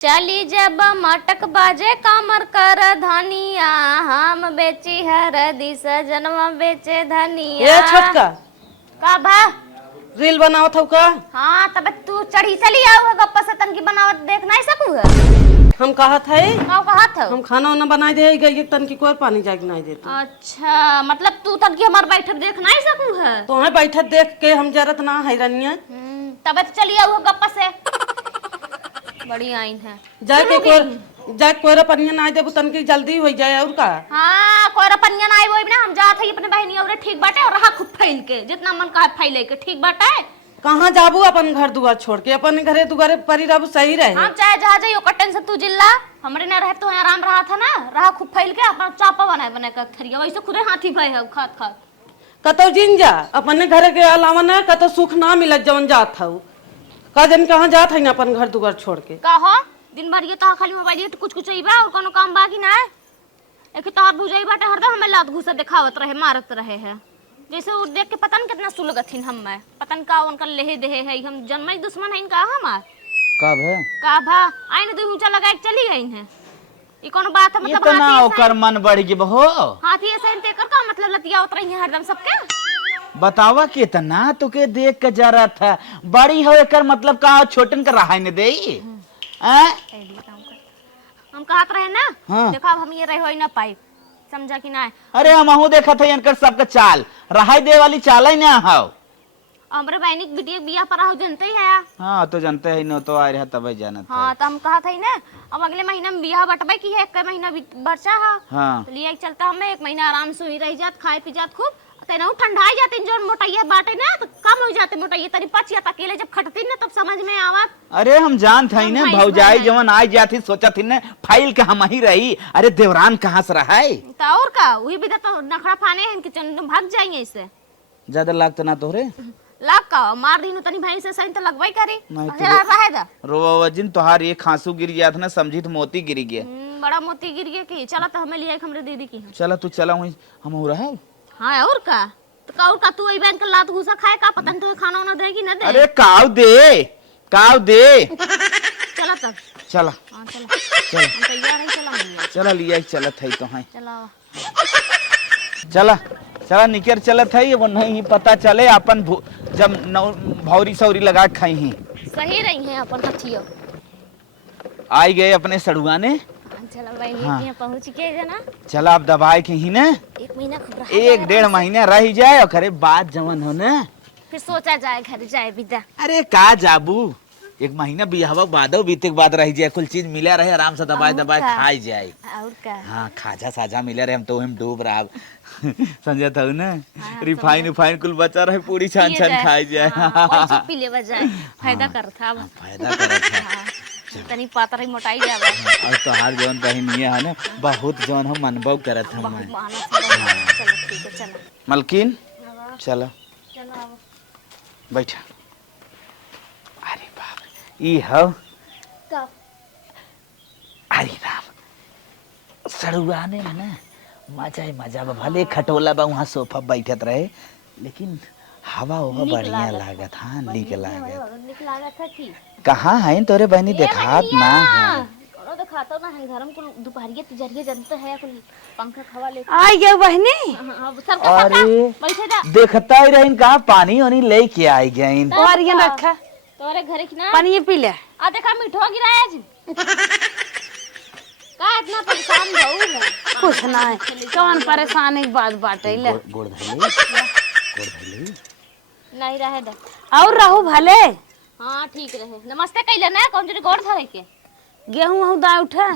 चली जब मटक बाजे कामर कर धनिया, हम बेची हरदी सजनवा बेचे धनिया। ए छोटका का भा रील बनावत हौ का? हाँ तब तू चढ़ी चली आओ गप्पा से तन की बनावत देख नहीं सकू है। हम कहत है का कहत हो? हम खाना वाना बनाई दे गई तन की कोई पानी जाग नहीं देती। अच्छा मतलब तू तन की हमार बैठक देख नहीं सकू है। तो है बैठत देख के हम जरत ना है रनिया। तब चली आओ गप्पा से बड़ी आइन है जाके कोई पनिया ना देबू तन की जल्दी हो जाए और का। हाँ कोई पनिया ना आई वो ना हम जात है अपने बहनी और ठीक बाटे और रहा खूब फैल के जितना मन का फैले के ठीक बाटे। कहाँ जाबू अपन घर दुआर छोड़ के अपन घरे दुआरे परी रहबू सही रहे। हाँ चाहे जहाँ जाइयो कटन से तू जिल्ला हमरे न रहे तो आराम रहा था ना रहा खूब फैल के अपन चापा बनाए कर थरिया वैसे खुदे हाथी भय है खात खात कतो जिन जा अपने घरे के अलावा ना कतो सुख ना मिलत जवन जात हऊ का जन कहाँ जात है अपन घर दुआर छोड़ के। कहो दिन भर ये तो खाली मोबाइल तो कुछ बा और कोनो काम बाकी ना है। एक तोहर बुझाई बाटे हरदम हमें लात घुसा दिखावत रहे मारत रहे है जैसे वो देख के पता न कितना सुलगथिन हम मैं पता न का उनका लेहे देहे है हम जन्मई दुश्मन है इनका हमार का भा आइन दु ऊंचा लगा के चली गई है। ई कोनो बात है मतलब इतना ओकर मन बढ़ गे बहो हाथी ऐसे तेकर का मतलब लतिया उतर रही है हरदम सबके बतावा कितना तुके देख के जरा था बड़ी हो एकर मतलब का छोटन का रहा ने दे हम कहत रहे ना। हाँ। देखो अब हम ये रहे हो ना पाई समझा कि ना। अरे हमहू देखा था इनकर सबका चाल रहाई दे वाली चाल ही ना हो। हमरे बहनी के बिटिया बियाह पर हो जानते ही है। हाँ तो जानते है न तो आ रहा तब जानत। हाँ तो हम कहा था ना अब अगले महीना में बियाह बटबे की है एक महीना बच्चा है। हाँ तो लिया चलता हमें एक महीना आराम से ही रह जात खाए पी जात खूब तेना ठंडाई जाते जो मोटाइया बाटे ना तो कम हो जाते मोटाइया तनी पचिया अकेले जब खटती ना तब समझ में आवत। अरे हम जानत है ना भौजाई जवन आई जाती सोचा थी ना फाइल का हम ही रही। अरे देवरान कहाँ से रहा है तो और का वही भी तो नखरा फाने हैं कि भाग जाएंगे इससे ज्यादा लागत ना तोरे लाग का मार दी तनी भाई से सही तो लगवाई करी रहेगा रोवजिन तोहार ये खांसू गिर गया था ना समझी तो मोती गिर गया बड़ा मोती गिर गया कि चला तो हमें लिया हमरे दीदी की चला तू चला वहीं हम हो रहा है। हाँ और का तो काऊ का तू बैंक का लात घुसा खाए का पता नहीं तो खाना वाना देगी ना दे। अरे काव दे चला तब चला हाँ चला तैयार है चला लिया चलत है तो है चला चला निकर चलत है वो नहीं पता चले अपन जब भौरी सौरी लगा खाई ही सही रही है अपन हथियो आई गए अपने सड़ुआ ने। चला भाई हाँ। पहुंच के जना चला अब दबाए के ही ना एक महीना एक डेढ़ महीना रह जाए और करे बात जवन हो ना फिर सोचा जाए घर जाए विदा। अरे का जाबू एक महीना बिहावा बादो बीते के बाद रह जाए कुल चीज मिला रहे आराम से दबाए खाई जाए और का हाँ खाजा साजा मिले रहे हम तो हम डूब रहा समझा था ना रिफाइन कुल बचा रहे पूरी छान खाई जाए पी ले बजाए फायदा कर था फायदा कर तनी पातर मोटाई जावे और तो हार जवन बहनिए है ना बहुत जवन हम अनुभव करत हम चलो ठीक है चलो मलकिन चलो बैठा। अरे बाप ई हो अरे राम सड़ुआ ने ना मजा ही मजा भले खटोला बा वहाँ सोफा बैठत रहे लेकिन हवा वो बढ़िया लागत। हाँ निक लागत कहाँ है तोरे बहनी देखात ना है दिखाता ना है घर में कुल दोपहरिया तिजरिया जनता है कुल पंखा खवा ले आई गए बहनी। अरे देखता ही रहीन कहाँ पानी वानी ले के आई गई और ये रखा तोरे घरे की ना पानी पी ले आ देखा मिठो गिराया जी का इतना परेशान बहु है कुछ ना है कौन परेशान एक बात बाटे ले गोड़ धइले नहीं रहे दे और रहू भले। हाँ ठीक रहे नमस्ते कैले ना कौन जरी गोड़ धरे के गेहूं वहू दा उठा।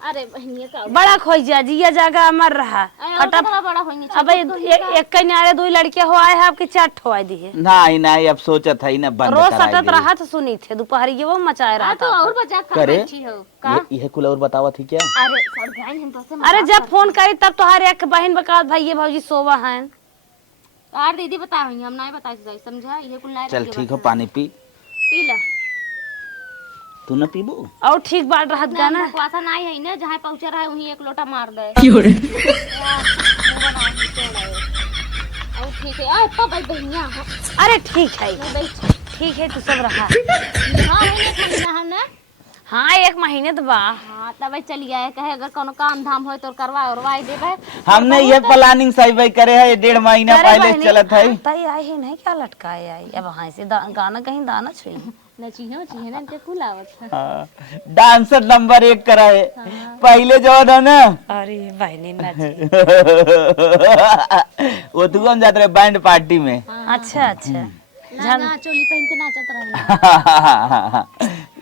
अरे बहनिया का बड़ा खोई जा जिया जगह अमर रहा फटा बड़ा होंगे अब एक कन्यारे दो लड़के हो आए हैं आपके चार ठोआ दी है नहीं अब सोचा था ही ना बंद रोज सटत रहा तो सुनी थे दोपहर ये वो मचाए रहा तो और बजा करे हो का ये कुल और बतावा थी क्या। अरे सर बहन हम तो से अरे जब फोन करी तब तुम्हारे एक बहन बका भैया भौजी सोवा हैं यार दीदी बताओ हम नहीं बता समझा ये कुल नहीं चल ठीक हो पानी पी ला तू न पीबू और ठीक बात रहत गाना वासा नहीं है ना जहां पहुंचा रहा है वहीं एक लोटा मार दे और ठीक है आ भाई बहनिया अरे ठीक है तू सब रहा हां एक महीना हम ना हाँ 1 महीने तो बा। हाँ तब चली आए कहे अगर कोनो काम धाम हो तो करवा उरवाई देबे। हमने ये प्लानिंग सही भाई करे है 1.5 महीना पहले चलत है। तई आई है नहीं क्या लटकाए आई अब वहां से गाना कहीं दाना छुई नचियो चिहे ना के कुलावत है। हाँ, डांसर नंबर 1 करा है। पहले जो है ना अरे बहनी नाची वो तू कौन जाते रहे बैंड पार्टी में। अच्छा अच्छा ना चोली पहन के नाचत रहना।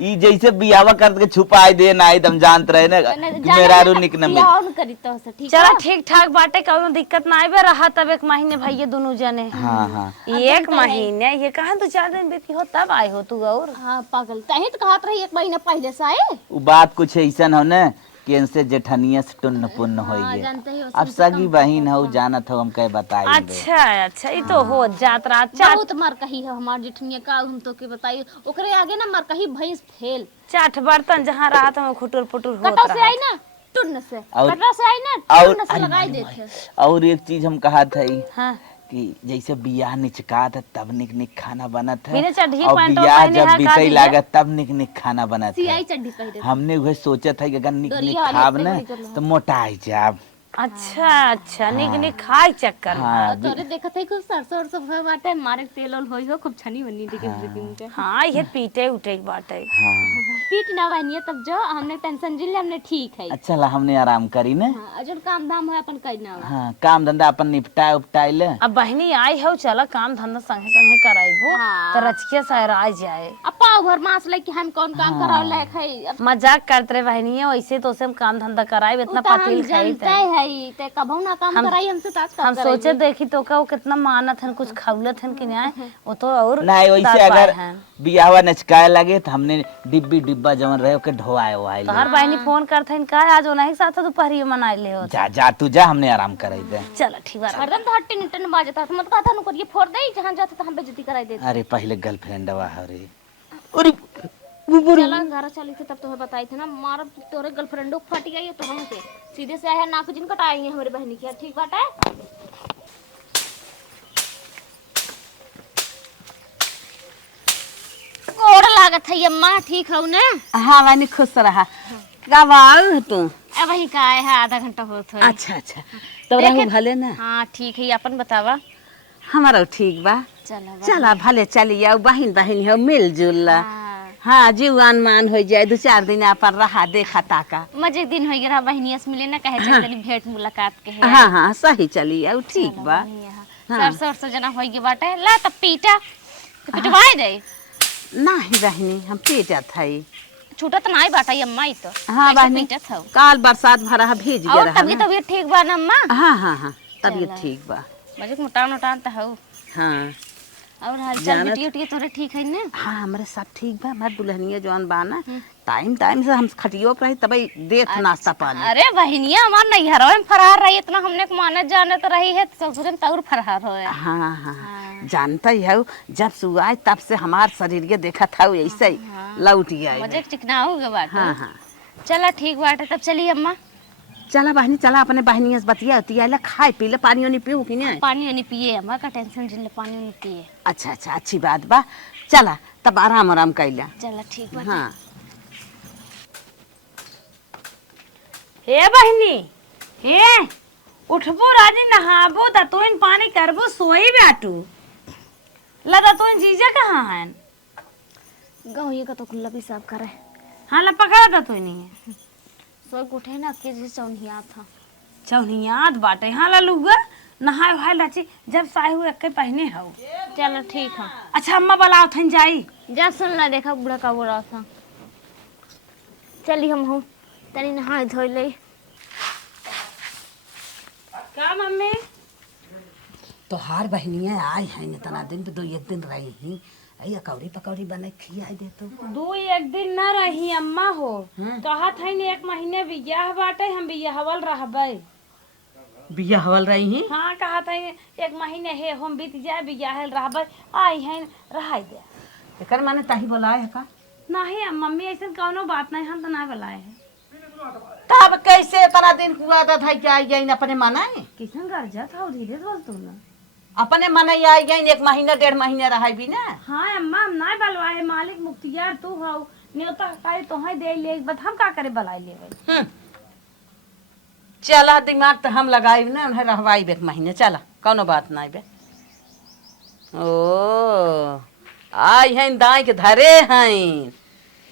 ई जैसे बियावा करके छुपाई दे ना एकदम जानत रहे ना मेरा रू निक न मिल। बियाह करी तो से ठीक चला ठीक ठाक बाटे कौनो दिक्कत ना आवे रहा तब 1 महीने भैया दोनों जने। हाँ हाँ 1 महीने ये कहा 2-4 दिन बीती हो तब आए हो तू और। हाँ पागल तही तो कहत रही 1 महीना पहले से आए। वो बात कुछ ऐसा हो न कि इनसे जेठनिया से टुन्न पुन्न हो जानते ही हो, अब सगी बहन हो जानत हो हम कह बताई अच्छा अच्छा ये तो हो जात रात बहुत मर कही है हमार जेठनिया का हम तो के बताई ओकरे आगे ना मर कही भैंस फेल। चाट बर्तन जहाँ रात में खुटुर पुटुर होत कटा से रहा। आई ना टुन्न से और- कटा से आई ना और- टुन्न से लगाई देथे। और एक चीज हम कहा था हाँ कि जैसे बियाह निचकात है तब निक निक खाना बनत है बिना चड्ढी और पैंटो बियाह पहने जब है का बीतई भैया? लागत तब निक निक खाना बनत सियाई है। चड्डी पहले हमने वह सोचत है कि अगर निक निक डोरिया वाली खाब इतने न बड़ी डोरिया। तो मोटाई जाब। अच्छा अच्छा निक निक खाए चक्कर में। हाँ तोरे देखत है खूब सरसों और सब बाटे मारे तेल ओल होई हो खूब छनी बनी लेकिन के हाँ ये पीटे उठे बाटे। हाँ पीट ना बनिए तब जो हमने टेंशन जिले हमने ठीक है। अच्छा ला हमने आराम करी न। हाँ अजर काम धाम है अपन करना बा। हाँ काम धंधा अपन निपटाए उपटाए ले। अब बहनी आई हो चला काम धंधा संगे संगे कराइबो हाँ। तो रचके सहरा जाए। अब पाव भर मांस लेके हम कौन काम करावे लायक है। अब मजाक करते रहे बहनी वैसे तो उसे हम काम धंधा कराए इतना तो हम पतील खाई जानते है ते कबहू ना काम कराई हमसे तो आज हम काम सोचे देखी तो का वो कितना मानत है कुछ खौलत है कि नहीं वो तो और नहीं वैसे दाद अगर पाए हैं। बियाहवा नचकाए लगे तो हमने डिब्बा जवन रहे ओके ढोआए वहाए तो हर बहनी फोन करते हैं का आज ओना ही साथ दोपहर मनाए ले हो। जा जा तू जा हमने आराम कराई दे। चलो ठीक बा हरदम तो हट्टी निटन बाजता था मत कहता नु करिए फोड़ दे जहां जाते तो हम बेइज्जती कराई देते। अरे पहले गर्लफ्रेंड वा रे। चला घर चली थे तब तुम्हें बताई थे ना मार तोरे गर्लफ्रेंड को फट गई तो हम के सीधे से आया नाक जिन कटाई है हमारे बहनी की ठीक बात है। गोड़ लागत है अम्मा ठीक हो ना। हाँ बहनी खुश रहा कब आओ तू। अब वही का आए है आधा घंटा होत है। अच्छा अच्छा तो रहू भले ना हाँ ठीक है अपन बतावा। हमारा ठीक बा चला चला भले चली आओ बहन बहन हो मिलजुल ला। हाँ हाँ जीवन मान हो जाए 2-4 दिन अपन रहा देखा ताका। मजे दिन हो गया बहनिया से मिले ना कहे चली भेंट मुलाकात के है। हाँ हाँ सही चली आओ ठीक बा। सरसों सरसों जना हो गई बाटे ला तब पीटा तो पिटवाए दे नहीं बहनी हम पीटा थई। छूटा तो नहीं बाटा अम्मा ही तो हाँ कैसे बहनी पीटत हौ? काल बरसात भरा भीज गया और रहा तबीयत ना। तबीयत ठीक बा ना अम्मा। हाँ हाँ हाँ तबीयत ठीक बा। मजे मोटा मोटा तो हो हाँ और हाल चाल जानत- बेटी उटी तोरे ठीक है ना। हाँ हमारे सब ठीक बा हमारे दुल्हनिया जौन बा ना टाइम टाइम से हम खटियो पर तब देत नाश्ता पानी। अरे बहनिया हमार नैहरों में फरार रही इतना हमने को मानत जानत रही है तो ससुर में तौर फरार हो है। हाँ हाँ जानता ही है जब सुआए तब से हमार शरीर के देखा था ऐसे ही लौट गया। मजे चिकना हो गया बाटे। हाँ हाँ चला ठीक बाटे तब चली अम्मा। चला बहनी चला अपने बहनिया से बतिया उतिया ले खाए पी ले पानी वानी पीऊ कि नहीं। पानी वानी पिए अम्मा का टेंशन जिन पानी वानी पिए। अच्छा अच्छा अच्छी बात बा चला तब आराम आराम कैला। चला ठीक बाटे। हाँ हे बहनी हे उठबो राजी नहाबो त तोइन पानी करबो सोई बैठू लगा तोइन जीजा कहाँ हैं। गाँव ये का तो खुला पेशाब करे हाँ ला पकड़ा था तोइनी सो उठे ना के जैसे चौनिया था। चौनियात बाटे हाँ ला लुगा नहाए वहाए लाची जब साहू एक पहने हो। चलो ठीक है। अच्छा अम्मा बलाओ थन जाई जा सुन ला देखा बूढ़ा का बोला था। चली हम हूँ तनी नहा धोई ले। का मम्मी तो हार बहनिया आई है इतना दिन पे 2-1 दिन रही ही अया कौड़ी पकौड़ी बने खिया दे तो 2-1 दिन न रही अम्मा हो कहत है 1 महीने बियाह बाटे हम बियाहवल रहबै। बिया हवल रही ही। हाँ कहत है 1 महीने है हम बीत जाए बियाहल रहबै आई है रह दे। एकर माने ताही बोलाए है का नहीं मम्मी ऐसा कौनो बात नहीं हम तो ना बुलाए है। तब कैसे इतना दिन हुआ था क्या आई गई अपने मनाए किसन गर्जा था धीरे बोल तू ना। अपने मनाई आई गई 1 महीना 1.5 महीना रहा भी ना। हाँ अम्मा हम ना बलवाए मालिक मुख्तियार तू हो न्योता काहे तोहे दे ले एक बात हम का करे बलाई लेवे। चला दिमाग तो हम लगाई ना उन्हें रहवाई बे महीने चला कौनो बात नहीं बे। ओ आई हैं दाई के धरे हैं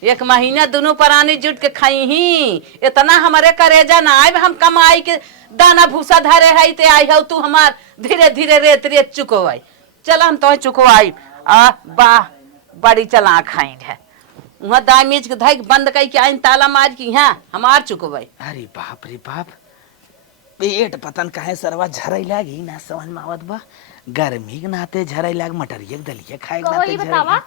एक महीना दोनों परानी जुट के खाई ही इतना हमारे करेजा ना आए हम कमाई के दाना भूसा धरे है ते आई हो तू हमार धीरे धीरे रेत रेत चुकोवाई चला हम तो चुकोवाई आ वाह बड़ी चला खाई है वहाँ दाई मीच के धाई बंद कई के आइन ताला मार की यहाँ हमार चुकोवाई। अरे बाप रे बाप पेट पतन काहे सरवा झरई लागी ना समझ में आवत बा। गर्मी के नाते झरई लाग मटरिया के दलिया खाए के नाते कोई बतावा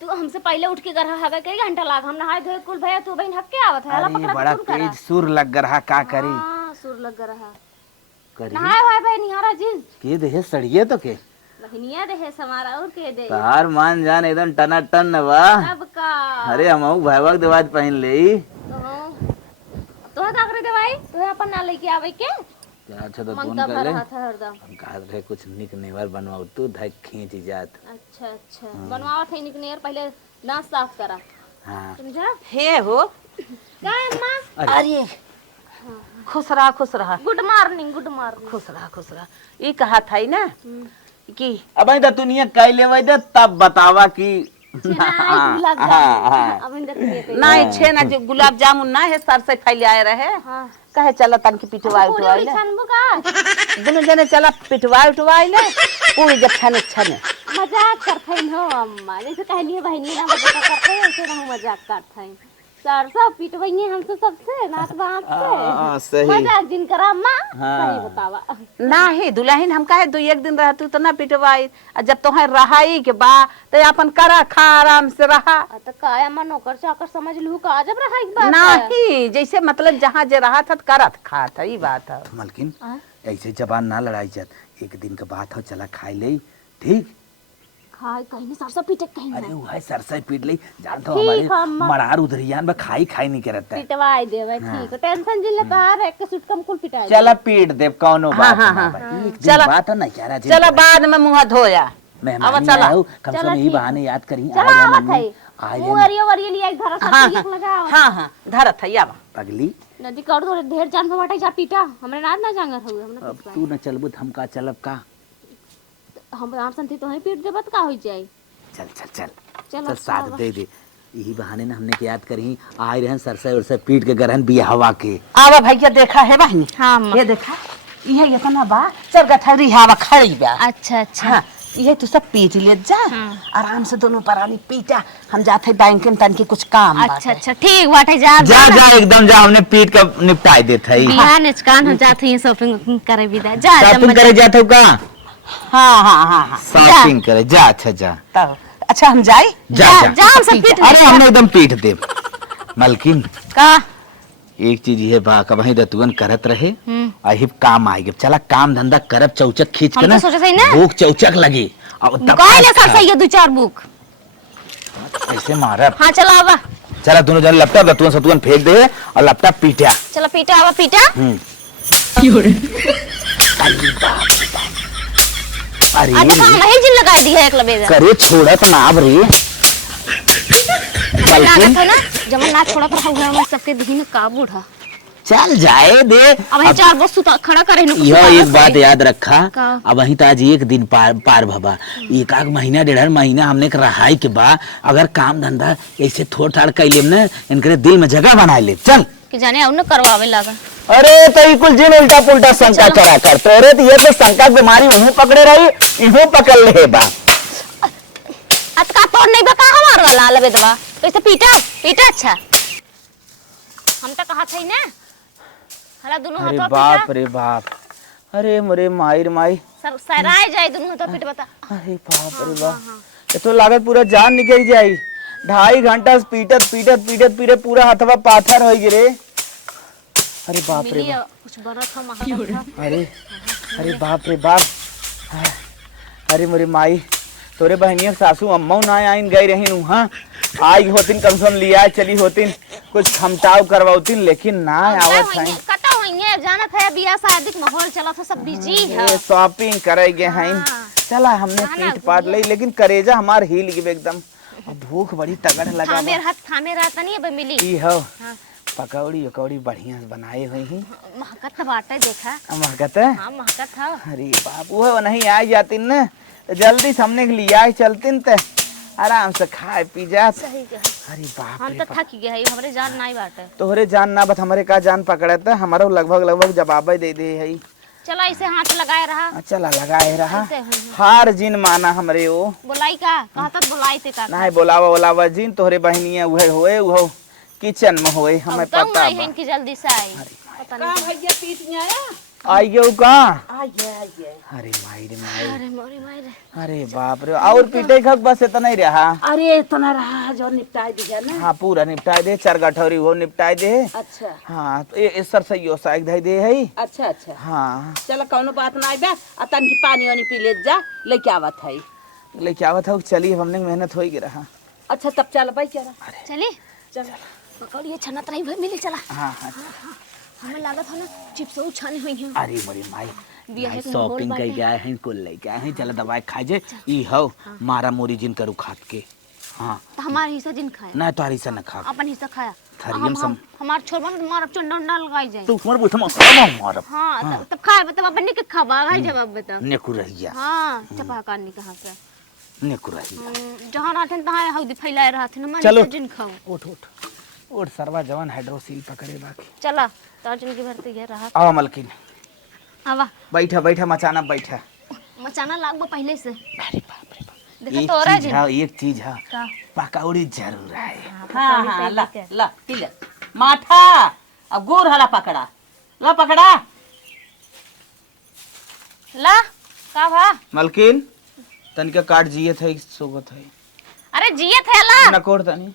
तू हमसे पहले उठ के गरहा हगा कई घंटा लाग हम नहाए धोए कुल भैया तू बहन हक के आवत है अरे पकड़ा बड़ा तुम करा तेज सुर लग रहा का करी हां सुर लग रहा करी नहाए होए भाई निहारा जी के देहे सड़िए तो के बहनिया रहे समारा और के दे तार मान जान एकदम टना टन बा। सब का अरे हमहू भैवक दवाज पहन ले तो दाखरे दवाई तो अपन ना लेके आवे के अच्छा तो मंगता कर ले भरा था हरदम हम कहा रहे कुछ निक नेवर बनवाओ तू धक खींच जात। अच्छा अच्छा बनवावा थे निकनेर पहले दांत साफ करा हाँ समझा हे हो क्या है अम्मा अरे खुश रहा गुड मॉर्निंग खुश रहा ये कहा था ही ना कि अब तो दुनिया कह ले दे तब बतावा कि नहीं छे ना जो गुलाब जामुन ना है सर से फैले आए रहे कहे चला तन की पिटवा उठवाई ले दोनों जने चला पिटवा उठवाई ले पूरी जब छने छने मजाक करते हो अम्मा जैसे कहलिए बहनी ना मजाक करते हैं ऐसे हम मजाक करते हैं सरसा पिटवाइए हमसे सबसे नाच बात से मजाक दिन करा अम्मा सही बतावा नाही दुल्हन हम कहे दो एक दिन रहतू तो ना पिटवाई जब तोहे रहाई के बा तो अपन करा खा आराम से रहा तो काया अम्मा नौकर चाकर समझ लू का जब रहा एक बात नहीं जैसे मतलब जहाँ जे रहा था करत खा था ये बात है मलकिन ऐसे जबान ना लड़ाई जात एक दिन का बात हो चला खाई ले ठीक खाई कहीं नहीं सरसा पीटे कहीं अरे वो है सरसा पीट ले जान तो हमारे मरार उधरियान में खाई नहीं करता है पिटवाई देवे ठीक टेंशन जिले तार एक सुट कम कुल पिटाई चला पीट दे कौनो बात ना भाई एक दिन बात है ना क्या राजी चला बाद में मुंह धोया मेहमान चला कम से कम यही बहाने याद करी आई वरियो लिए एक धरा सब लगा हां धरा था यावा पगली नदी कर दो ढेर जान पे बाटे जा पीटा हमरे ना जांगर हुए हमने अब तू न चलबू हम का चलब का हम राम संती तो है पीट देबत का हो जाए चल चल चल चल साथ दे दे यही बहाने ना हमने याद करी आए रहन सरसा उरसा पीट के गरहन बिया हवा के आवा भैया देखा है बहनी हां ये देखा ये इतना बा चल गठरी हवा खड़ी बा अच्छा अच्छा ये तू सब पीट ले जा आराम से दोनों परानी पीटा हम जाते बैंक में तन के कुछ काम अच्छा अच्छा ठीक बाटे जा जा एकदम जा हमने पीट का निपटाई देत है बिहान इचकान हम जाते हैं शॉपिंग करे विदा जा शॉपिंग करे जाते हो का हाँ शॉपिंग करे जा अच्छा जा तब अच्छा हम जाए जा हम सब पीट अरे हमने एकदम पीट दे मलकिन का एक चीज ये बा का वही दतुअन करत रहे अही काम आएगे चला काम धंधा करब चौचक खींच के ना भूख चौचक लगी अब तब ले सर सही है दो चार बुक ऐसे मारब हां चला आवा चला दोनों जन लैपटॉप दतुअन सतुअन फेंक दे और लैपटॉप पीटा चला पीटा आवा पीटा अरे आज तो हम ही जिन लगाई दी है एक लबे करे छोड़त ना अब रे लागत है ना जब ना छोड़ा पर हुआ मैं सबके दही का बूढ़ा चल जाए दे अब ये चार बस सुता खड़ा करे न यह एक बात याद रखा का? अब वही तो आज एक दिन पार भबा एक आध महीना 1.5 महीना हमने रहाई के बा अगर काम धंधा ऐसे थोड़ थाड़ कैले ना इनके दिल में जगह बना ले चल कि जाने अब न करवावे लगा अरे तो ये कुल जिन उल्टा पुल्टा शंका चढ़ा करते अरे तो ये तो शंका बीमारी उन्हों पकड़े रही इन्हों पकड़ ले बा आज का तोड़ नहीं बका हमार वाला लबे दवा कैसे पीटा पीटा अच्छा हम तो कहा था ना हला दोनों हाथों बाप रे बाप अरे मोरे माई सर सराय जाए दोनों हाथों पीट बता अरे बाप रे बाप ये तो लागत पूरा जान निकल जाई 2.5 घंटा पीटत पूरा हथवा पाथर हो गिरे अरे बाप रे बाप कुछ बड़ा था महाराज अरे बाप रे बाप अरे मोरे माई तोरे बहनिया सासू अम्मा ना आइन गई रही हाँ आई होतिन कम से कम लिया चली होतिन कुछ खमटाव करवाउतिन लेकिन ना आवत है कटा होइए जानत है बियाह शादी के माहौल चला था सब बिजी है शॉपिंग करे गए हैं चला हमने पीट पाट ली लेकिन करेजा हमार हिल गए एकदम भूख बड़ी तगड़ लगा थामे रहा तनी अब मिली। ई हो हाँ। पकौड़ी उकौड़ी बढ़िया से बनाए हुई ही महकत बाटे देखा। महकत है। हाँ महकत है। अरे बाप वो नहीं आ जाती न तो जल्दी सामने के लिए आई चलती न आराम से खाए पी जात। सही कहा। अरे बाप हम रे तो बाप। थक गए हमरे जान नहीं बाटे। तोहरे जान ना बत हमारे का जान पकड़े था हमारा लगभग जवाब दे दे है। चलो ऐसे हाथ लगाए रहा। चला लगाए रहा ऐसे हुई। हार जिन माना हमरे वो बोलाई का कहत बोलाई थे का। नहीं बोलावा जिन तोहरे बहनिया उहे होए वो किचन में होए हमें तो पता नहीं बा। है इनकी जल्दी से आई। पता नहीं भैया पीट में आया आई गयो कहाँ? आइए अरे माई रे माई। अरे मोरी मारे। अरे बाप रे और पीटे खक बस इतना ही रहा। अरे इतना रहा जो निपटाई दिया ना। हाँ पूरा निपटाए दे चार गठौरी वो निपटाए दे। अच्छा हाँ तो ये सर सही हो साइक धई दे है। अच्छा अच्छा हाँ चलो कौनो बात ना बा आ तनकी पानी वानी पी ले जा लेके आवत है। लेके आवत हो चलिए हमने मेहनत हो ही रहा। अच्छा तब चल भाई चला चली चल पकौड़ी छनत नहीं मिली चला। हाँ हाँ हमें लागत है ना चिप्स छानी हुई है। अरे मोरी माई बिया है शॉपिंग कर गया है कुल लेके आए हैं चल दवाई खा जे ई हो मारा मोरी जिन करू खात के। हाँ तो हमारा हिस्सा जिन खाया ना तो हिस्सा न खा अपन हिस्सा खाया। थरियम सम हमार छोरबा में मार चंडा उंडा लगाई जाए। तू उमर बुझ मार हाँ तब खाए तब अपन के खबा भाई जवाब बता। नेकु रहिया हाँ चपा काटनी कहाँ से। नेकु रहिया जहाँ रहते तहाँ हौदी फैलाए रहते ना चलो। जिन खाओ। उठ सरवा जवान हाइड्रोसील पकड़े बाकी। चला तो अर्जुन की भरती है रहा। आवा मलकिन आवा बैठा मचाना बैठा। मचाना लागबो पहले से। अरे बाप रे बाप। देखो तो रहा जिन एक चीज है का। पकौड़ी जरूर है। हाँ हाँ ला ला पी ले माठा अब गोर हला पकड़ा ला पकड़ा ला का भा। मलकिन तनिका काट जिए थे सोगत है। अरे जिए थे ला। नकोड़ तनी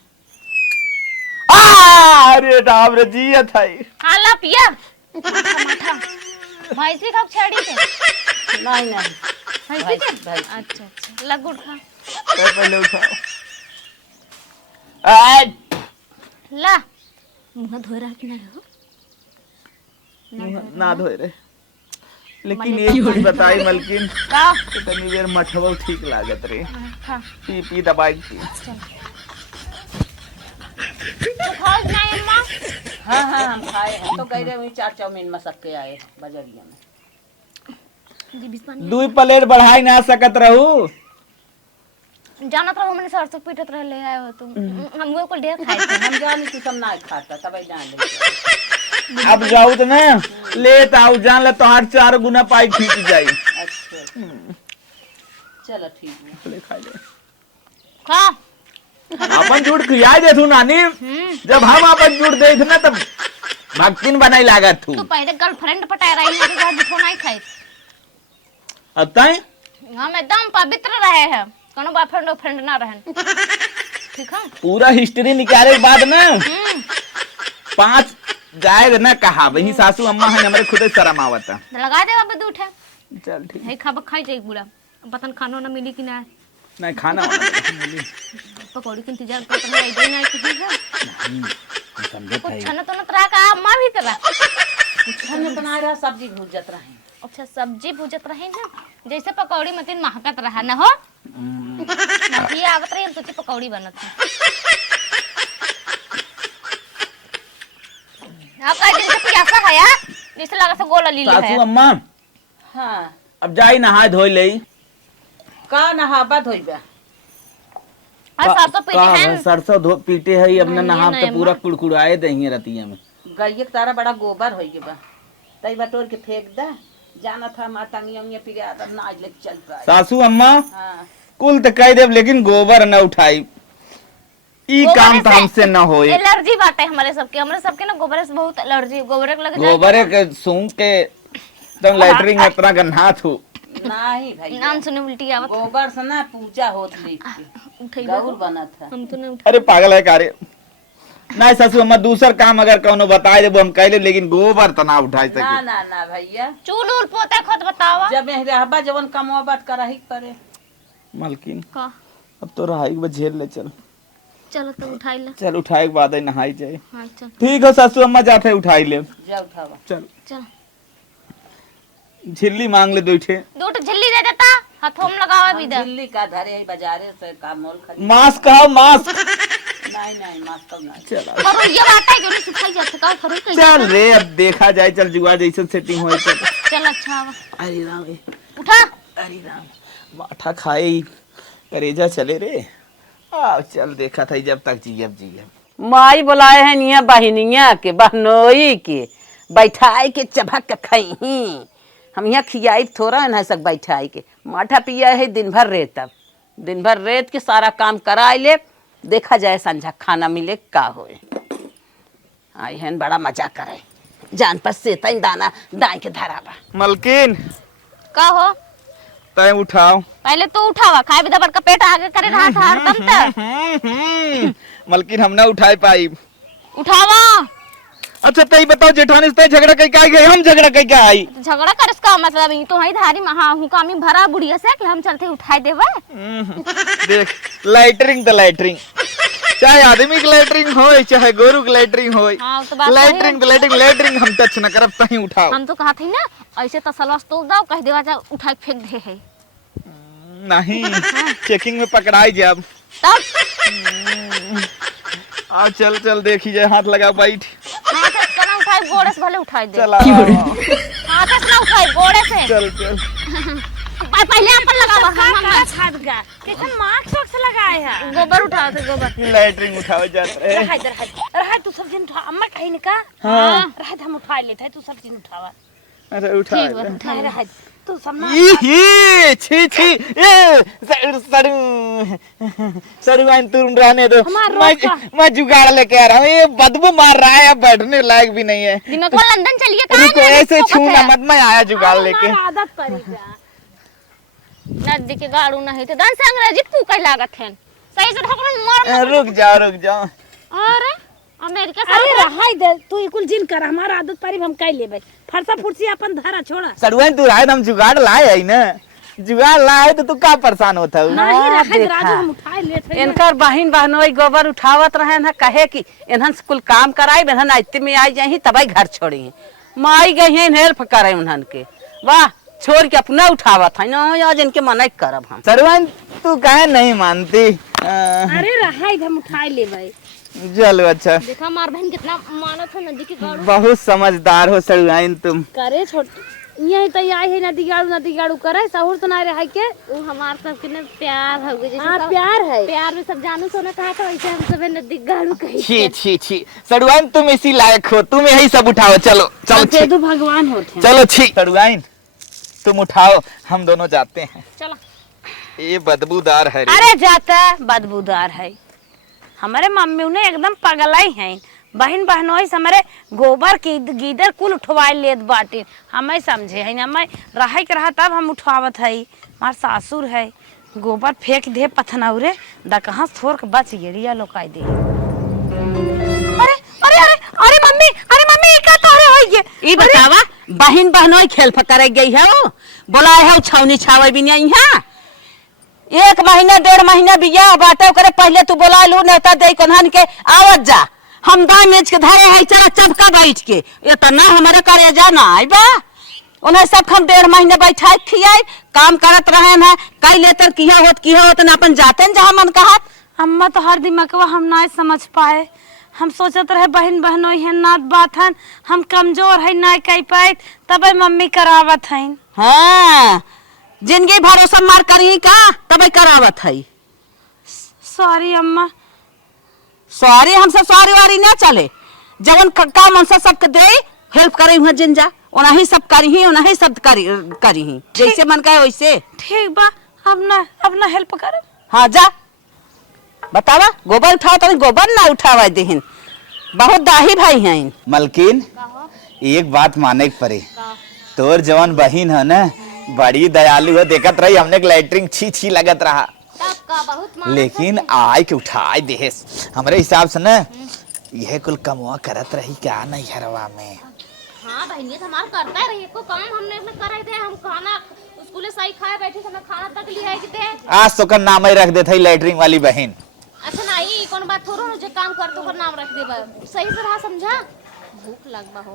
अरे राम रे जिए थे। हाँ ला पिया। माठा भैंसी कब छड़ी थे। नहीं नहीं भैंसी के भाई अच्छा अच्छा ला गुड़ खा। पहले उठाओ। आज ला मुंह धो रहा कि नहीं हो। ना धोए रे लेकिन एक चीज बताई मलकिन का तनी बेर मठवा ठीक लागत रे। खा पी दवाई पी। तो खाओ नहीं अम्मा। हाँ हाँ हम खाए हैं तो गए रहे 4 चाउमीन मसक के आए बजरिया में। जी बिस्मानी दू प्लेट बढ़ाई ना सकत रहू। जानत रहो मैंने सरसों पीटत रह ले आए हो तुम। हम वो को ढेर खाए थे। हम जानी तू सब ना खाता तब जान ले। अब जाऊ तो ना ले ताऊ जान ले तो 4 गुना पाई खींच जाई। अच्छा चलो ठीक है ले खा ले। खा अपन झूठ खिया दे तू नानी जब हम अपन झूठ दे थे ना तब भक्तिन बनाई लागत तू। तू पहले गर्लफ्रेंड पटाए रही है तो आज तो नहीं खाई। अब ताई हम एकदम पवित्र रहे हैं कोनो बॉयफ्रेंड फ्रेंड ना रहन। ठीक है पूरा हिस्ट्री निकाले के बाद ना 5 जाए ना कहा वही सासू अम्मा है हमारे खुद शर्म आवता। लगा दे बाबू दूठ है चल ठीक है खाब खाई जाए बुला पतन खानो ना मिली कि ना। नहीं खाना पकौड़ी के इंतजार करते हैं इधर ना कि ठीक है समझे कुछ छन तो न तरह का अम्मा भी तरह खाने बना रहा सब्जी भूजत रहे। अच्छा सब्जी भूजत रहे ना जैसे पकौड़ी मतीन महकत रहा ना हो। ये आवत रही हम सोचे पकौड़ी बनत है। आप का दिन से प्यासा है यार जैसे लगा से गोला ली सासू है। अम्मा हाँ अब जाई नहाए धोई ले। का नहाबा धोइबा सरसों पीटे हैं सरसों धो पीटे है अब नहीं, नहा नहीं, तो पूरा कुड़कुड़ाए दही रतिया में। गैये के तारा बड़ा गोबर हो गया बा तई बटोर के फेंक दा जाना था माता अंगिया पिरे आदर ना आज लेके चल पाए। सासू अम्मा हाँ कुल तो कह देव लेकिन गोबर न उठाई ई काम तो हमसे न होई। एलर्जी बाटे हमारे सबके ना गोबर से बहुत एलर्जी गोबर लग जाए। गोबर के सूंघ के तुम लैटरिन में इतना गन्हा थू। नहीं भाई नाम सुने उल्टी आवत गोबर से ना पूजा होत लिख के उठई गौर बना था। हम तो नहीं अरे पागल है कारे नहीं सासू अम्मा दूसर काम अगर कौनो बताए देबो हम कह ले लेकिन गोबर तो ना उठाई ना सके। ना ना भैया चूल उल पोते खुद बतावा जब में रहबा जवन कमवा बात कराही परे। मलकिन का अब तो रहाई के झेल ले चल। चलो तो उठाई ले। चल उठाए के बाद ही नहाई जाए। हाँ चल ठीक है सासू अम्मा जाते उठाई ले। जा उठावा चल चल झिल्ली मांग ले 2 ठे। दो झिल्ली दे देता हाथों में लगावा भी दे। दिल्ली का धरे है बाजारे से का मोल खरीद। मास्क कहो मास्क। नहीं मास्टर नहीं। चल पर ये बात है कि उन्हें सिखाई जाते का खरीद के चल रे अब देखा जाए, चल जुआ जैसे सेटिंग हो चल। चल अच्छा आवा। अरे राम उठा। अरे राम माठा खाए करेजा चले रे। आ चल देखा था जब तक जी माई बुलाए हैं निया बहनिया के बहनोई के बैठाई के चबक खाई हम यहाँ खियाई थोड़ा है सब बैठाई के माठा पिया है दिन भर रेत के सारा काम कराए ले देखा जाए संझा खाना मिले का होए। आई है बड़ा मजा करे जान पर से तई दाना दाई के धरावा। मलकिन का हो तय उठाओ। पहले तो उठावा खाए भी दबर का पेट आगे करे रहा था हरदम तक। मलकिन हम ना उठाए पाई। उठावा। अच्छा तई बताओ जेठानी से झगड़ा कई का गए, हम झगड़ा कई का आई। झगड़ा कर इसका मतलब ही तो है धारी महा हूं कामी भरा बुढ़िया से कि हम चलते उठाए देवे। देख लैटरिंग तो लैटरिंग, चाहे आदमी की लैटरिंग होए चाहे गोरु की लैटरिंग होए, हां तो बात लैटरिंग तो लैटरिंग हम टच न करब तही उठाओ। हम तो कहा थी ना ऐसे तसलस तो दाओ कह देवा जा उठा के फेंक दे है। नहीं चेकिंग में पकड़ाई जब तब आ चल चल देखी जाए, हाथ लगा बैठ। हां से कना उठाए गोड़े से भले उठाई दे। चला हां से ना उठाए गोड़े से। चल पहले अपन लगावा हम छाट गा कैसे मास्क वक्स लगाए है। गोबर उठाओ थे गोबर। लैटरिंग उठाओ जात रहे। रहा तू सब दिन उठा अम्मा कहीं ने का। हां रहा हम उठा लेते है तू सब दिन उठावा। अरे उठा ठीक है उठा रहा तू सब ना ई छी छी ए सड़ुआन तुम रहने दो। मैं जुगाड़ लेके आ रहा हूँ, ये बदबू मार रहा है, अब बैठने लायक भी नहीं है। दिमाग को लंदन चलिए कहां रुको ऐसे छूना मत, मैं आया जुगाड़ लेके। आदत पड़ेगा नदी के गाड़ू नहीं तो दन से अंग्रेजी फूके लागत है। सही से ढकन मार। रुक जाओ। अरे अमेरिका से अरे रहाई दे तू कुल जिन कर हमारा आदत परी हम कह लेबे फरसा फुर्सी अपन धरा छोड़ा। सड़ुआन तू राय हम जुगाड़ लाए है ना, जुगाड़ लाए तो तू का परेशान होता है। नहीं रहाई राजू हम उठा लेते इनकर बहन बहनोई गोबर उठावत रहे न कहे कि इन्हन से कुल काम कराई इन्हन आयते में आई जाही तबई घर छोड़ी माई गई है हेल्प करे उन्हन के। वाह छोड़ के अपना उठावत है ना आज इनके मना करब हम। सड़ुआन तू काहे नहीं मानती। अरे रहाई हम उठा लेबे। चलो अच्छा देखा मार बहन कितना मानत है नदी के गाड़ू। बहुत समझदार हो सड़ुआन तुम। करे छोट यही तो आई है नदी गाड़ू करे सहूर तो ना रहा के वो हमार सब के प्यार हो गई हां प्यार है प्यार में सब जानू सोना कहा था वैसे हम सब नदी गाड़ू कही। छी सड़ुआन तुम इसी लायक हो, तुम यही सब उठाओ। चलो ते तो भगवान होते हैं। चलो छी सड़ुआन तुम उठाओ, हम दोनों जाते हैं। चलो ये बदबूदार है रे। अरे जाता बदबूदार है। हमारे मम्मी उन्हें एकदम पगलाई हैं बहन बहनोई से हमारे गोबर की गीदर कुल उठवाए लेत बाटे हमें समझे है ना। मैं रहा के रहा तब हम उठावत है। हमार सासुर है गोबर फेंक दे पथनौरे दा कहाँ थोर के बच गेड़िया लोकाई दे। अरे अरे अरे अरे मम्मी ये का तोरे होई गे। ई बतावा बहन बहनोई खेल करे गई है वो बोलाए है छौनी छावे भी नहीं है। 1 महीना 1.5 महीना बिया बाटे करे पहले तू बोला लू नेता दे कन्हन के आवत जा हम दाई मेज के धरे है चला चबका बैठ के इतना हमारे करे जाना आई बा उन्हें सब हम 1.5 महीने बैठाए खियाई काम करत रहे हैं कई लेतर किया होत ना अपन जाते जहां मन कहत। अम्मा तो हर दिमागवा हम ना समझ पाए। हम सोचत रहे बहन बहनोई है नात बात है हम कमजोर है ना कह पाए तब मम्मी करावत है। हाँ जिंदगी भरोसा मार करी का तब करावत है। सॉरी अम्मा। सॉरी हमसे सॉरी वारी ना चले जवन काम हमसे सबके दे हेल्प करे हुआ जिंजा उन्हीं सब करी उन्हीं सब करी जैसे मन कहे वैसे। ठीक बा अपना हेल्प कर। हाँ जा बतावा गोबर उठाओ तो गोबर ना उठावा देहिन बहुत दाही भाई हैं। मलकिन एक बात माने के पड़े, तोर जवान बहन है ना बड़ी दयालु है, देखत रही हमने लैटरिंग छी लगत रहा लेकिन आय के उठाए दे हमरे हिसाब से ना यह कुल कमवा करत रही क्या नहीं हरवा में। हाँ बहनिया हमार करता रही को काम हमने करे थे हम खाना स्कूल सही खाए बैठे थे खाना तक लिया है किते आज तो कर नाम ही रख देते लैटरिंग वाली बहन। अच्छा नहीं कौन बात थोड़ा जो काम कर तो कर नाम रख देबा सही से रहा समझा।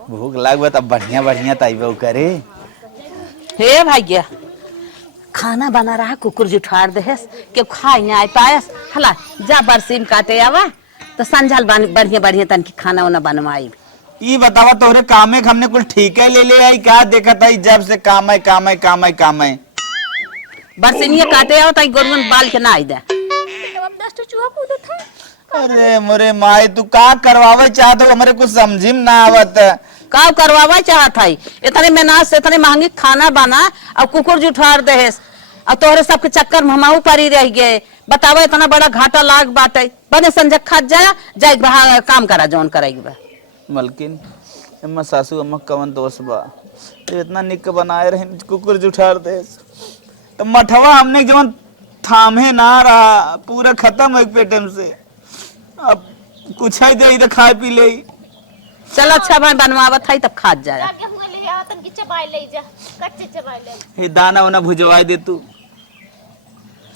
भूख लगबा तब बढ़िया तैबो करे। हे भाग्या खाना बना रहा कुकुर जुठार देहस के खाई ना आए पायस हला जा बरसीम काटे आवा तो संझाल बढ़िया बढ़िया तन की खाना वाना बनवाई। ई बतावा तोरे काम में हमने कुछ ठीक है ले आई क्या देखा था जब से काम है काम है काम है काम है। बरसीनिया काटे आओ तो गोरुन बाल के ना आई दे। अरे मोरे माई तू का करवावे चाहत हो हमरे कुछ समझी में ना आवत। का करवावा चाहत है इतने मेहनत से इतने महंगी खाना बना और कुकुर जुठार देहस और तोहरे सबके चक्कर में हम पारी रह गए। बतावा इतना बड़ा घाटा लाग बाटे बने संजय खा जाए काम करा जौन करेगी बा। मलकिन अम्मा सासू अम्मा कवन दोस्त बा इतना निक बनाए रहे कुकुर जुठार दे तो मठवा हमने जवन थामे ना रहा पूरा खत्म है पेटम से। अब कुछ है दे खाए पी ले। चल अच्छा भाई बनवावत है तब खा जाए। ये दाना वाना भुजवाई दे तू।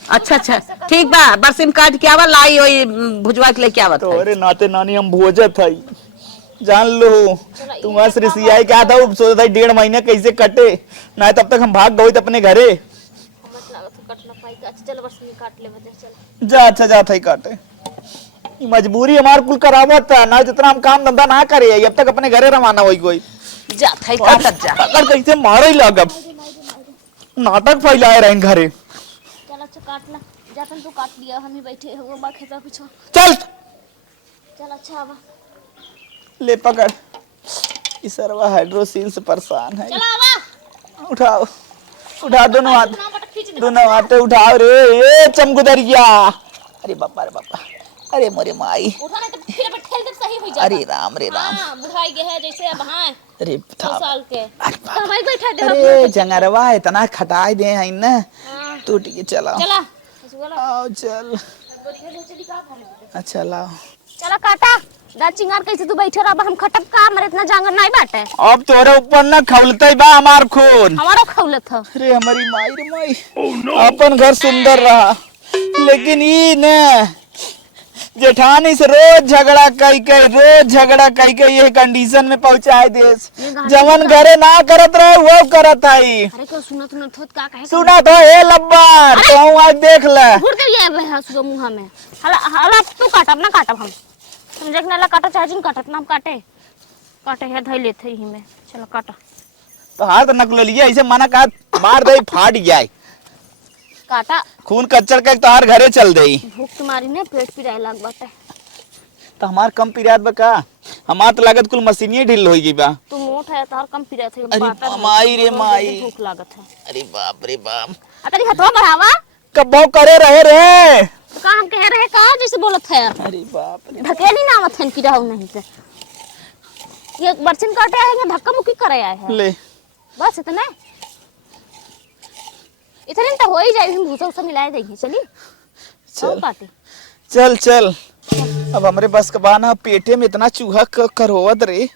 अच्छा अच्छा ठीक बा बरसिम काट के आवा लाई ओई भुजवा के लेके आवत तो है। अरे नाते नानी हम भोजत है जान लो तुम रिसियाई क्या था सोचा था 1.5 महीने कैसे कटे ना तब तक हम भाग गए अपने घरे। जा अच्छा जा था काटे मजबूरी हमार कुल करावत है ना जितना हम काम धंधा ना करे अब तक अपने घरे रवाना हुई कोई जा थाई काटत जा अगर कैसे मारे लगब नाटक फैलाए रहे घरे। चल अच्छा काट ला जातन तू काट लिया हम ही बैठे हो बा खेता पीछे चल चल अच्छा आवा ले पकड़ इस सरवा हाइड्रोसील से परेशान है। चल आवा उठाओ उठा दोनों हाथ उठाओ रे ए चमकुदरिया। अरे बापा अरे मोरे माई उठाने तो फिर ठेल दे सही हो जाए। अरे राम हां बुढ़ाई गए है जैसे अब हां अरे 2 साल के तो हमारे बैठा दे। अरे जंगरवा इतना खटाई दे है ना टूट के चलाओ चला आओ चल अच्छा लाओ चला काटा दा चिंगार कैसे तू बैठे रहा हम खटप का हमारे इतना जांगर नहीं बाटे। अब तोरे ऊपर ना खौलते बा हमार खून। हमारा खौलत ह अरे हमारी माई रे माई अपन घर सुंदर रहा लेकिन ई ने जेठानी से रोज झगड़ा कई के ये कंडीशन में पहुंचाए देश जवन घरे ना करत रहे वो करत है। अरे को सुनत न थोत का कहे सुना तो ए लब्बार तो आज देख ले घुर दे ये हंसुआ मुंह में हला तू काटब ना काटब हम समझे कि ना काटा चार्जिंग काटत ना हम काटे है धइ लेथे ही में। चलो काटा तो हाथ नकल लिए ऐसे मना का मार दे फाट जाए काटा खून कच्चर के तोहार घरे चल दे। भूख तुम्हारी ने पेट पिराए लाग बाटे तो हमार कम पिरात बा का हमार तो लागत कुल मशीनिये ढिल होई गई बा। तू मोट है तार कम पिराए थे अरे माई रे माई भूख लागत है। अरे बाप रे बाप अतरी हथवा बढ़ावा कब करे रहे रे का हम कह रहे का जैसे बोलत है अरे बाप रे ढकेली ना आवत है पिराऊ नहीं से ये बर्चिन काटे आए हैं धक्का मुक्की करे आए हैं ले बस इतना इतने तो हो ही जाए हम भूसा उसा मिलाए देंगे चली चल पार्टी चल चल अब हमरे बस का बाना पेटे में इतना चूहा करवत रे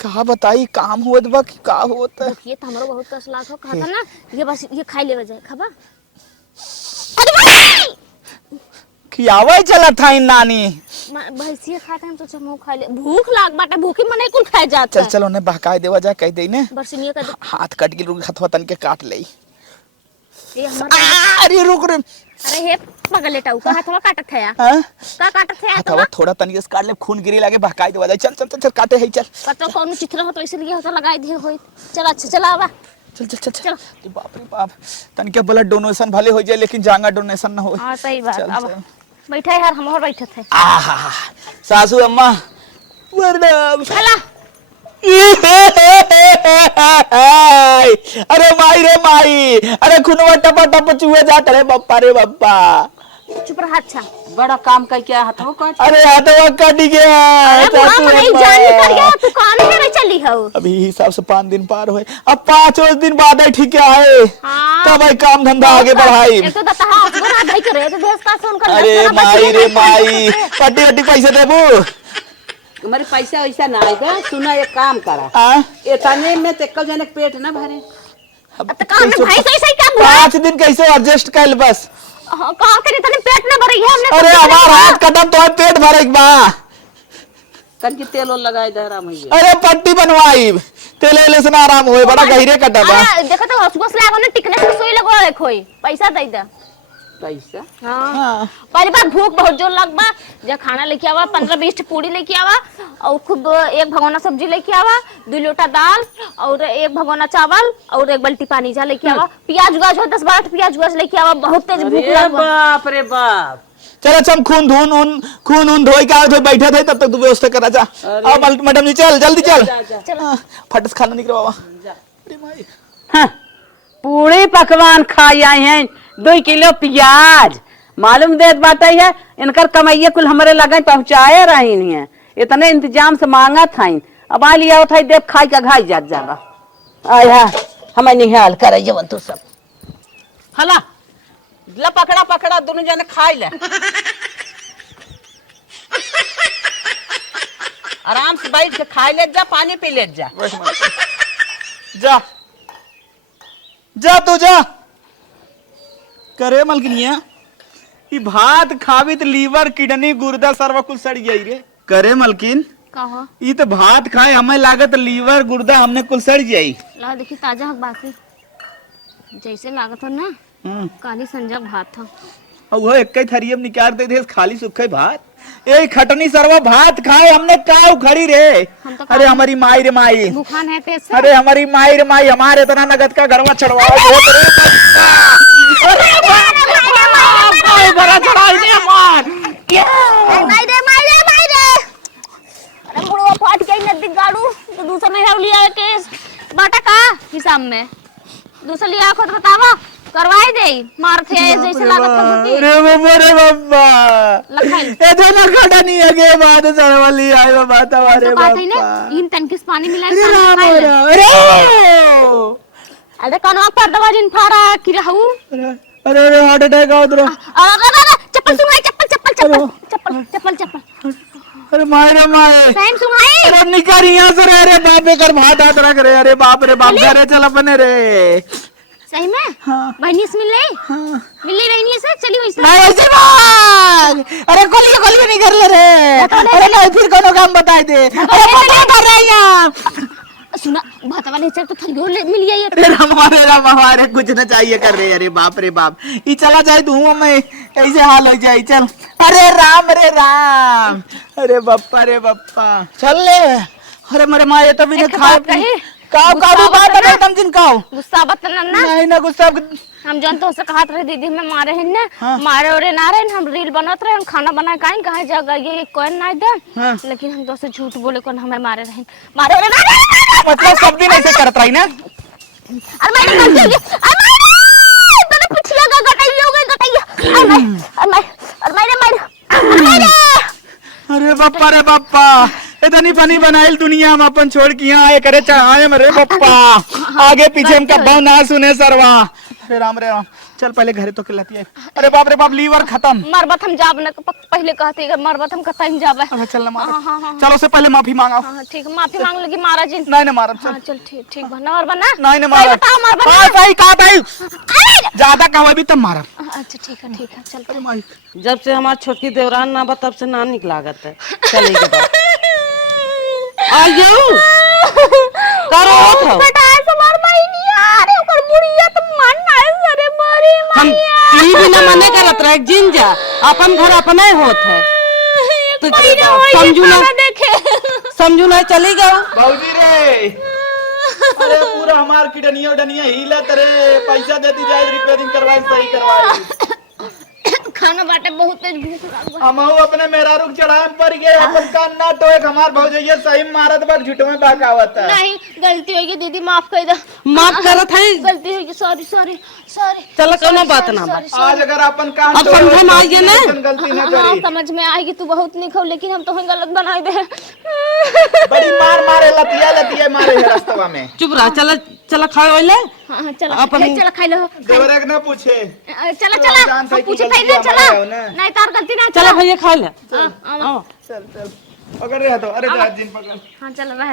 कहा बताई काम होत बा कि का होत है। ये तो हमरो बहुत कस लाख हो कहा था ना ये बस ये खाई ले जाए खबा खियावे चला था इन नानी भैंसिया खाते हैं तो चमो खा ले भूख लाग बाटे भूखी मने कुल खाए जाता चल चल उन्हें बहकाए देवा जा कह दे ने बरसिनिया का हाथ कट के रुक हथवा तन के काट ले। ये हमारा अरे रुक रे अरे हे पगले टाऊ का हाथवा काटत है हां का काटत है हथवा थोड़ा तन के काट ले खून गिरे लागे बहकाए देवा जा चल चल चल काटे है चल कतो कौन चित्र हो तो इसलिए होता लगाई दे होई चल अच्छा चला आवा चल चल चल चल बाप रे बाप तन के ब्लड डोनेशन भले हो जाए लेकिन जांगा डोनेशन ना हो। हां सही बात अब बैठे यार हम और बैठे थे आहा सासू अम्मा वरदान चला अरे माई रे माई अरे खुनवा टपा टप चूहे जात रे बप्पा रे बप्पा चुप रहा अच्छा बड़ा काम कर क्या हथवा काट अरे हाथवा कट गया अरे बुआ मने जान निकल गया तू कौन है रे चली हो अभी हिसाब से 5 दिन पार हुए अब 5 दिन बाद ही ठीक आए तब भाई काम धंधा आगे बढ़ाई। एक तो दतहा बना भाई करे तो देश का सुन कर अरे माई रे माई पट्टी पट्टी पैसे देबू हमारे पैसा वैसा ना आएगा सुना एक काम करा हां इतने में ते कल जने पेट ना भरे अब तो काम में भाई कैसे क्या बुआ 5 दिन कैसे एडजस्ट कर बस कहां करे तने पेट ना भरी है हमने अरे हमार हाथ कदम तो पेट भरे बा तन की तेल लगाए दे राम भैया। अरे पट्टी बनवाई तेले से ना आराम होए बड़ा गहरे का डब्बा। अरे देखो तो हॉस्पिटल लागो ने टिकने से सुई लगो है कोई पैसा दे दे। पैसा हाँ पहली बार भूख बहुत जोर लगबा जा खाना लेके आवा 15-20 पूरी लेके आवा और खूब 1 भगोना सब्जी लेके आवा 2 लोटा दाल और 1 भगोना चावल और 1 बाल्टी पानी जा लेके आवा प्याज गाज हो 10-12 प्याज गाज लेके आवा बहुत तेज भूख अरे लगबा। बाप रे बाप। चल अच्छा हम खून धोई के आए बैठे थे तब तक तू व्यवस्था करा जा। अब मैडम जी चल जल्दी चल हाँ, फटस खाना निकल बाबा। अरे माई हाँ, पूरे पकवान खाई आए हैं 2 किलो प्याज मालूम देत बाटे है इनकर कमाइए कुल हमारे लगे पहुंचाए रही है इतने इंतजाम से मांगा था अब आ लिया था देख खाई का घाई जात जावा आया हमें निहाल करे जवन तू सब हला ला पकड़ा पकड़ा दोनों जने खाई ले आराम से बैठ के खाई ले जा पानी पी ले जा जा जा तू जा करे मलकिनिया ई भात खावी तो लीवर किडनी गुर्दा सर्व कुल सड़ गई रे। करे मलकिन कहो ई तो भात खाए हमें लागत लीवर गुर्दा हमने कुल सड़ जाई। ला देखी ताजा हक बासी जैसे लागत हो ना काली संजक भात था और वो एक ही थरियम निकालते थे खाली सूखे भात ए खटनी सरवा भात खाए हमने का उखड़ी रे। हम तो अरे हमारी माई रे माई भूखान है तेज से अरे हमारी माई रे माई हमारे इतना नगद का घरवा चढ़वाओ बहुत रे बड़ा चढ़ाई दे मार अरे मुड़वा फाट के नदी गाड़ू तो दूसरा नहीं हाउ लिया केस बाटा का हिसाब में दूसरा लिया खुद बतावा करवाई दे मार थे जैसे लागत था रे बाबा लखाई ए तो ना काटा नहीं है के बाद सरवली आए बाबा तुम्हारे बात है ना बाबा इन तन किस पानी मिला अरे राम अरे अरे कनवा पर दवा जिन फारा कि रहू अरे अरे हार्ट अटैक आ उधर अरे चप्पल सुनाई चप्पल अरे मायरा माए सैम सुनाई अरे निकर यहां से अरे बाप कर भात हाथ रख रे अरे बाप घरे चल अपने रे सही में हाँ। बहनी से मिले मिली बहनी से चली हुई नहीं ऐसे भाग अरे गोली नहीं कर ले रे अरे नहीं फिर कोनो काम बताए दे अरे क्या कर रहे हैं आप सुना भात वाले चल तो थलियो ले मिल गई अरे हमारे कुछ न चाहिए कर रहे अरे बाप ये चला जाए धुआं में ऐसे हाल हो जाए चल अरे राम अरे बप्पा चल ले अरे मेरे माँ ये तो भी खाए काव बात है एकदम जिन काव गुस्सा बतन ना नहीं ना गुस्सा हम जन तो से कहत रहे दीदी में मारे हैं ना मारे और ना रहे हम रील बनत रहे हम खाना बना काहे कहां जगह ये कोई ना दे लेकिन हम तो से झूठ बोले कोन हमें मारे रहे मारे और ना मतलब सब दिन ऐसे करत रही ना अरे मैं गलती हो गई अरे तने पिछला का गटाई हो गई गटाई अरे अरे बप्पा इतनी फनी बनाइल दुनिया हम अपन छोड़ के यहाँ आए करे चाहे मरे बप्पा आगे पीछे हम कब्बा ना सुने सरवा रे राम चल पहले घरे तो खिलाती है अरे बाप लीवर खत्म मरबत हम जाब न पहले कहते हैं मरबत हम कतई जाबे अच्छा चल ना मार चलो से पहले माफी मांगा ठीक माफी मांग लगी महाराज जी नहीं मार हां चल ठीक बना और बना नहीं मार बताओ मार बना हां सही कहा भाई ज्यादा कहा भी तब मारा अच्छा ठीक है चल अरे माई जब से हमार छोटकी देवरान ना बा तब से ना निक लागत है चली के बाद आ जाओ करो था बेटा समार माई नहीं आ रे ओकर बुढ़िया तो मन ना है सरे मारी हम ई भी ना मने करत रहे जिन जा अपन घर अपने होत है तो समझू ना चली गया बाबूजी रे अरे पूरा हमार किडनिया उडनिया हिले तरे पैसा देती जाए रिपेयरिंग करवाए सही करवाए खाना बाटे बहुत तेज भूख लागल हम अपने मेरा रुक चढ़ाए पर गए अपन कान ना टोए हमार भौजैया सही मारत बा झूठ में बकावत है नहीं गलती होगी दीदी माफ कर दे माफ करत है गलती होगी सॉरी चलो कोनो बात ना बा आज अगर अपन कान अब समझ में आई है ना गलती न हाँ करी समझ में आएगी तू बहुत निक हो लेकिन हम तो गलत बनाई दे बड़ी मारे लतिया मारे है रास्तवा में चुप रह चला खाओ ले हाँ चला खाई लो देवरक न पूछे चला पूछे पहले चला नहीं तार गलती ना चला भैया खा ले चल अगर रह तो अरे जा जिन पकड़ हाँ चल रह